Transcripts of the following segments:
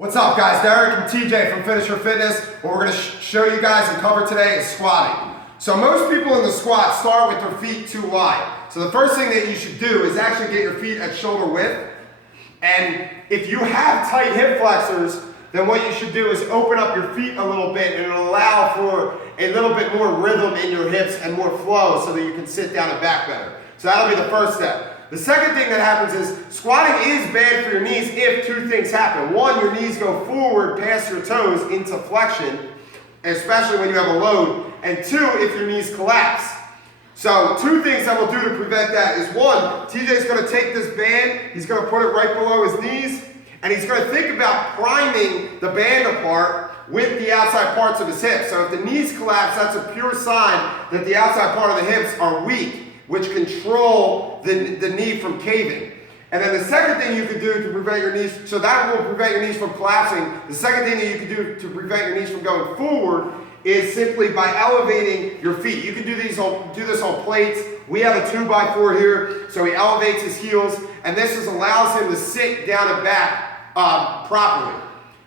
What's up guys, Derek and TJ from Finisher Fitness. What we're going to show you guys and cover today is squatting. So most people in the squat start with their feet too wide. So the first thing that you should do is actually get your feet at shoulder width. And if you have tight hip flexors, then what you should do is open up your feet a little bit and it'll allow for a little bit more rhythm in your hips and more flow so that you can sit down and back better. So that'll be the first step. The second thing that happens is squatting is bad for your knees if two things happen. One, your knees go forward past your toes into flexion, especially when you have a load. And two, if your knees collapse. So two things that we'll do to prevent that is one, TJ's going to take this band, he's going to put it right below his knees, and he's going to think about priming the band apart with the outside parts of his hips. So if the knees collapse, that's a pure sign that the outside part of the hips are weak, which control the knee from caving. And then the second thing you can do to prevent your knees, so that will prevent your knees from collapsing. The second thing that you can do to prevent your knees from going forward is simply by elevating your feet. You can do this on plates. We have a 2x4 here, so he elevates his heels, and this allows him to sit down and back properly.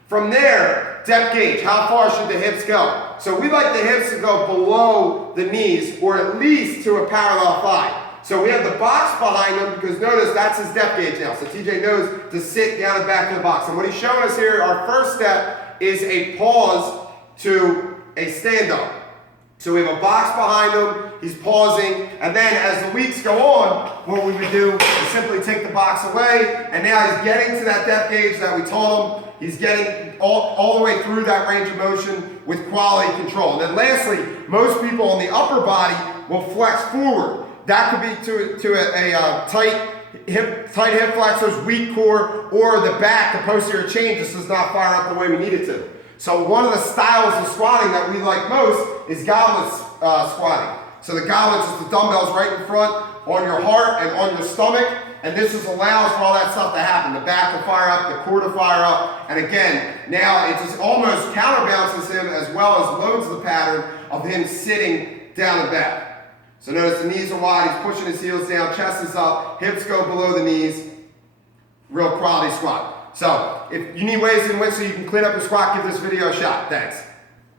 From there, depth gauge, how far should the hips go? So we like the hips to go below the knees, or at least to a parallel thigh. So we have the box behind him, because notice that's his depth gauge now. So TJ knows to sit down and back to the box. And what he's showing us here, our first step is a pause to a stand up. So we have a box behind him, he's pausing, and then as the weeks go on, what we would do is simply take the box away, and now he's getting to that depth gauge that we told him. He's getting all the way through that range of motion with quality control. And then lastly, most people on the upper body will flex forward. That could be to a tight hip flexors, weak core, or the back, the posterior chain just does not fire up the way we need it to. So one of the styles of squatting that we like most is goblet squatting. So the goblet is the dumbbells right in front on your heart and on your stomach, and this just allows for all that stuff to happen. The back to fire up, the core to fire up, and again, now it just almost counterbalances him as well as loads the pattern of him sitting down and back. So notice the knees are wide, he's pushing his heels down, chest is up, hips go below the knees, real quality squat. So if you need ways in which so you can clean up your squat, give this video a shot. Thanks.